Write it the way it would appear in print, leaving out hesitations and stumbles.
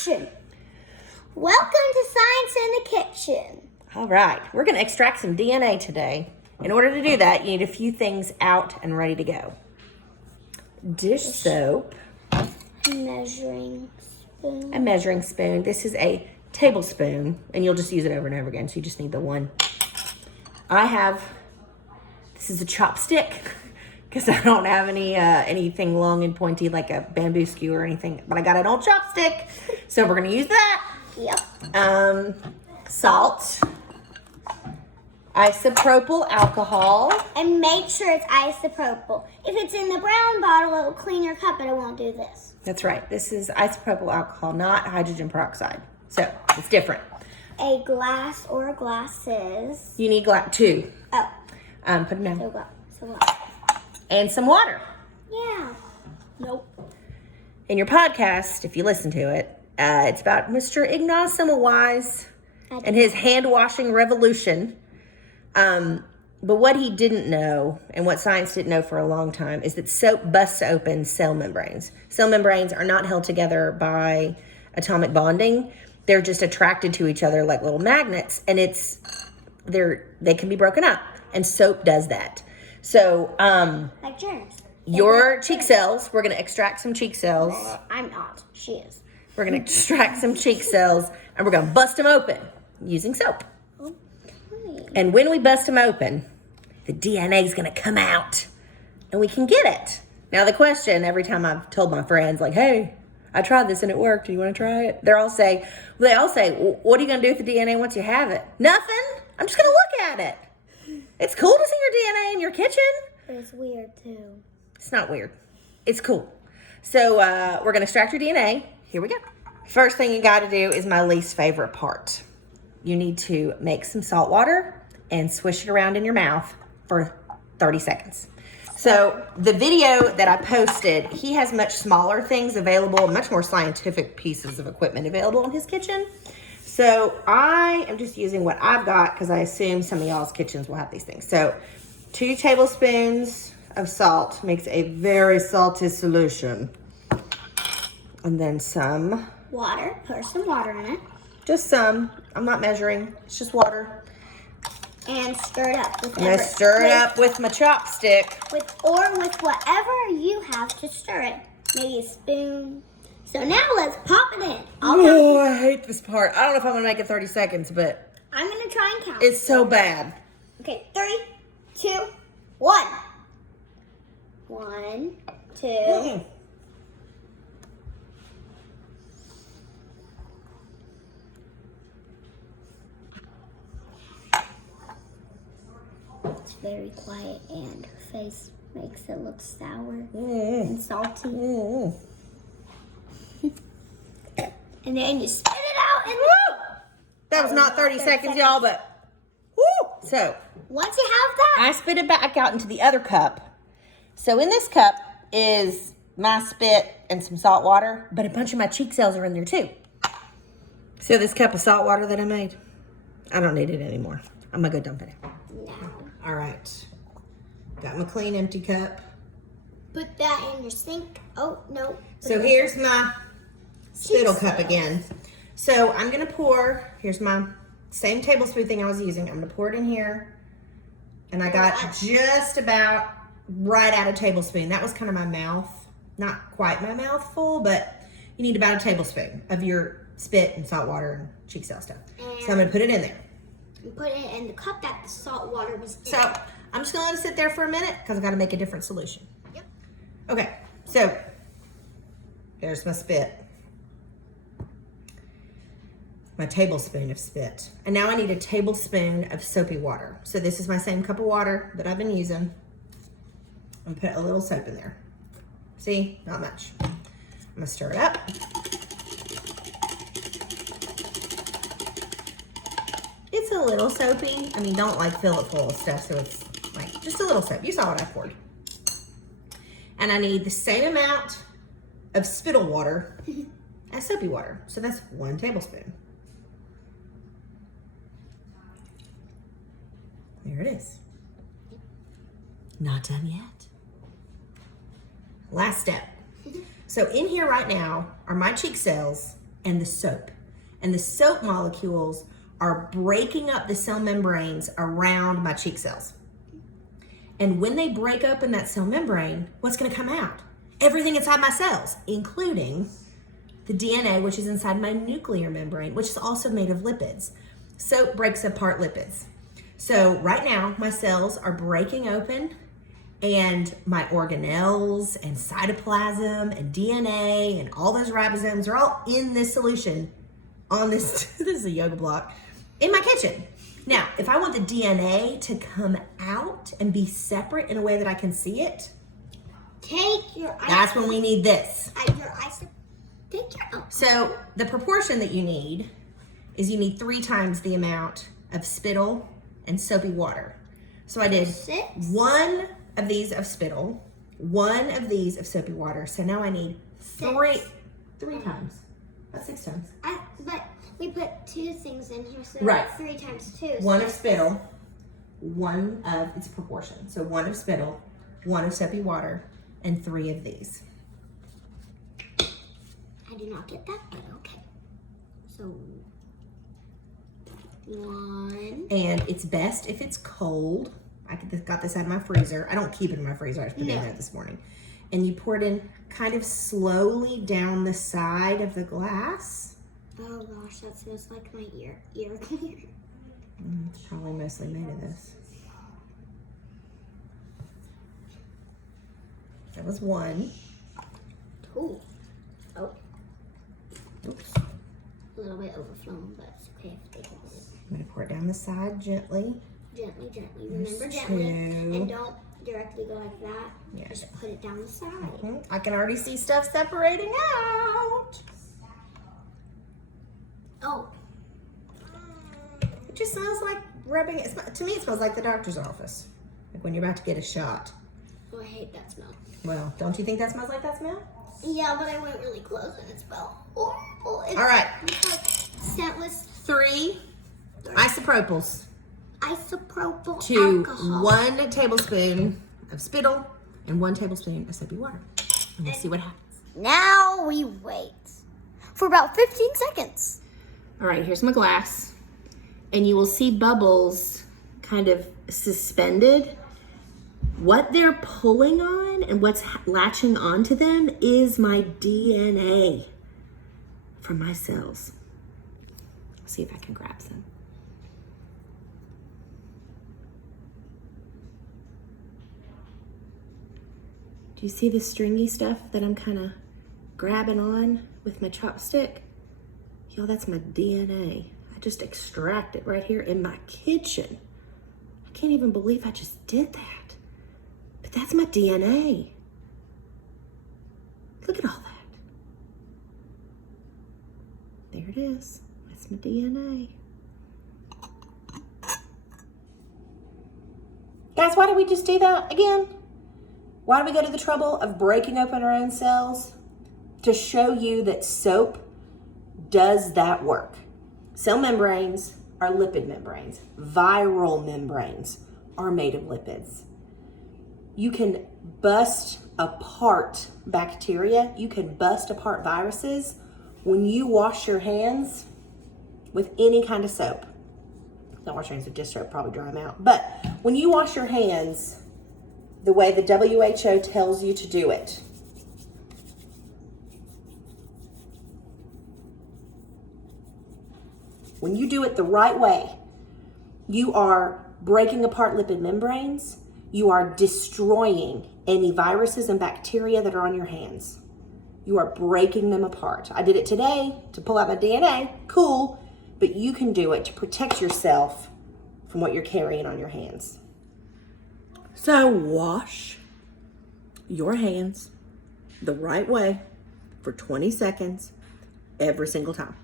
action. Welcome to Science in the Kitchen. All right, we're going to extract some DNA today. In order to do that, you need a few things out and ready to go. Dish soap. A measuring spoon. A measuring spoon. This is a tablespoon, and you'll just use it over and over again, so you just need the one. This is a chopstick, because I don't have anything long and pointy like a bamboo skewer or anything, but I got an old chopstick, so we're going to use that. Yep. Salt. Isopropyl alcohol. And make sure it's isopropyl. If it's in the brown bottle, it will clean your cup, but it won't do this. That's right. This is isopropyl alcohol, not hydrogen peroxide. So it's different. A glass or glasses. You need two. Oh. Put them down. So what? And some water. Yeah. Nope. In your podcast, if you listen to it, it's about Mr. Ignaz Semmelweis and his hand-washing revolution. But what he didn't know, and what science didn't know for a long time, is that soap busts open cell membranes. Cell membranes are not held together by atomic bonding. They're just attracted to each other like little magnets, and they can be broken up, and soap does that. So, like germs. Your cheek cells, we're going to extract some cheek cells. I'm not. She is. We're going to extract some cheek cells, and we're going to bust them open using soap. Okay. And when we bust them open, the DNA is going to come out, and we can get it. Now, the question, every time I've told my friends, like, hey, I tried this and it worked. Do you want to try it? They all say, well, what are you going to do with the DNA once you have it? Nothing. I'm just going to look at it. It's cool to see your DNA in your kitchen. But it's weird, too. It's not weird. It's cool. So we're going to extract your DNA. Here we go. First thing you got to do is my least favorite part. You need to make some salt water and swish it around in your mouth for 30 seconds. So the video that I posted, he has much smaller things available, much more scientific pieces of equipment available in his kitchen. So I am just using what I've got because I assume some of y'all's kitchens will have these things. So 2 tablespoons of salt makes a very salty solution. And then some Water. Pour some water in it. Just some. I'm not measuring. It's just water. And stir it up with I'm going to stir it up with my chopstick. With whatever you have to stir it. Maybe a spoon. So now let's pop it in. Oh, I hate this part. I don't know if I'm going to make it 30 seconds, but I'm going to try and count. it's so bad. Okay, 3, 2, 1. 1, 2. It's very quiet and her face makes it look sour and salty. And then you spit it out and That was not 30 seconds, y'all, but woo! So once you have that, I spit it back out into the other cup. So in this cup is my spit and some salt water, but a bunch of my cheek cells are in there too. So this cup of salt water that I made, I don't need it anymore. I'm gonna go dump it out. no. All right. Got my clean empty cup. Put that in your sink. Oh, no. So here's my spittle cup again. So I'm gonna pour, here's my same tablespoon thing I was using. I'm gonna pour it in here. And I got just about right at a tablespoon. That was kind of my mouth. Not quite my mouth full, but you need about a tablespoon of your spit and salt water and cheek cell stuff. So I'm gonna put it in there. And put it in the cup that the salt water was in. So I'm just gonna let it sit there for a minute because I gotta make a different solution. Yep. Okay, so there's my spit. My tablespoon of spit. And now I need a tablespoon of soapy water. So this is my same cup of water that I've been using. I'm gonna put a little soap in there. See, not much. I'm gonna stir it up. It's a little soapy. I mean, don't like fill it full of stuff, so it's like just a little soap. You saw what I poured. And I need the same amount of spittle water as soapy water. So that's 1 tablespoon. There it is. Not done yet. Last step. So in here right now are my cheek cells and the soap. And the soap molecules are breaking up the cell membranes around my cheek cells. And when they break open that cell membrane, what's gonna come out? Everything inside my cells, including the DNA, which is inside my nuclear membrane, which is also made of lipids. Soap breaks apart lipids. So right now, my cells are breaking open, and my organelles and cytoplasm and DNA and all those ribosomes are all in this solution on this, this is a yoga block, in my kitchen. Now, if I want the DNA to come out and be separate in a way that I can see it, Take your that's when we need this. So the proportion that you need is you need 3 times the amount of spittle and soapy water. So I did 6. 1 of these of spittle, 1 of these of soapy water. So now I need 3 times. That's 6 times. But we put 2 things in here, so Right. 3 times 2. 1 of spittle, 1 of, it's proportion. So 1 of spittle, 1 of soapy water, and 3 of these. I do not get that, but okay. So 1. And it's best if it's cold. I got this out of my freezer. I don't keep it in my freezer. I just put it in there this morning. And you pour it in kind of slowly down the side of the glass. Oh gosh, that smells like my ear cleaner. It's probably mostly made of this. That was 1. Ooh. Oh. Oops. A little bit overflowing, but it's okay if they can hold it. I'm gonna pour it down the side gently. Gently. There's Remember, gently. 2. And don't directly go like that. Yeah. Just put it down the side. I can already see stuff separating out. Oh. It just smells like rubbing it. To me, it smells like the doctor's office. Like when you're about to get a shot. Oh, I hate that smell. Well, don't you think that smells like that smell? Yeah, but I went really close and it smelled horrible. All right. It's like scentless 3 isopropyls isopropyl to alcohol. 1 tablespoon of spittle and 1 tablespoon of soapy water. And we'll see what happens. Now we wait for about 15 seconds. All right, here's my glass. And you will see bubbles kind of suspended. What they're pulling on and what's latching onto them is my DNA from my cells. Let's see if I can grab some. Do you see the stringy stuff that I'm kind of grabbing on with my chopstick? Y'all, that's my DNA. I just extracted right here in my kitchen. I can't even believe I just did that. But that's my DNA. Look at all that. There it is. That's my DNA. Guys, why did we just do that again? Why do we go to the trouble of breaking open our own cells? To show you that soap does that work. Cell membranes are lipid membranes. Viral membranes are made of lipids. You can bust apart bacteria. You can bust apart viruses when you wash your hands with any kind of soap. Don't wash your hands with dish soap, probably dry them out. But when you wash your hands the way the WHO tells you to do it, when you do it the right way, you are breaking apart lipid membranes. You are destroying any viruses and bacteria that are on your hands. You are breaking them apart. I did it today to pull out my DNA. Cool. But you can do it to protect yourself from what you're carrying on your hands. So wash your hands the right way for 20 seconds every single time.